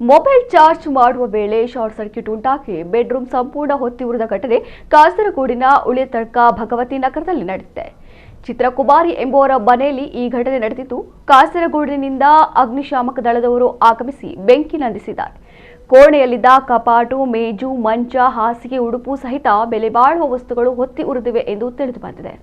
Mobile charge ಮಾಡುವ ವೇಳೆ short circuit ಉಂಟಾಗಿ ಬೆಡ್ರೂಮ್ ಸಂಪೂರ್ಣ ಹೊತ್ತಿ ಉರಿದ ಘಟನೆ ಕಾಸರಗೋಡಿನ ಉಳಿತಡ್ಕ ಭಗವತಿ ನಗರದಲ್ಲಿ ನಡೆದಿದೆ. ಚಿತ್ರಕುಮಾರಿ ಎಂಬುವರ ಮನೆಯಲ್ಲಿ ಈ ಘಟನೆ ನಡೆದಿದ್ದು, ಕಾಸರಗೋಡಿನಿಂದ ಅಗ್ನಿಶಾಮಕ ದಳದವರು ಆಗಮಿಸಿ ಬೆಂಕಿ ನಂದಿಸಿದ್ದಾರೆ. ಕೋಣೆಯಲ್ಲಿದ್ದ ಕಪಾಟು, ಮೇಜು, ಮಂಚ, ಹಾಸಿಗೆ, ಉಡುಪು ಸಹಿತ ಬೆಲೆ ಬಾಳುವ ವಸ್ತುಗಳು ಹೊತ್ತಿ ಉರಿದಿವೆ ಎಂದು ತಿಳಿದು ಬಂದಿದೆ.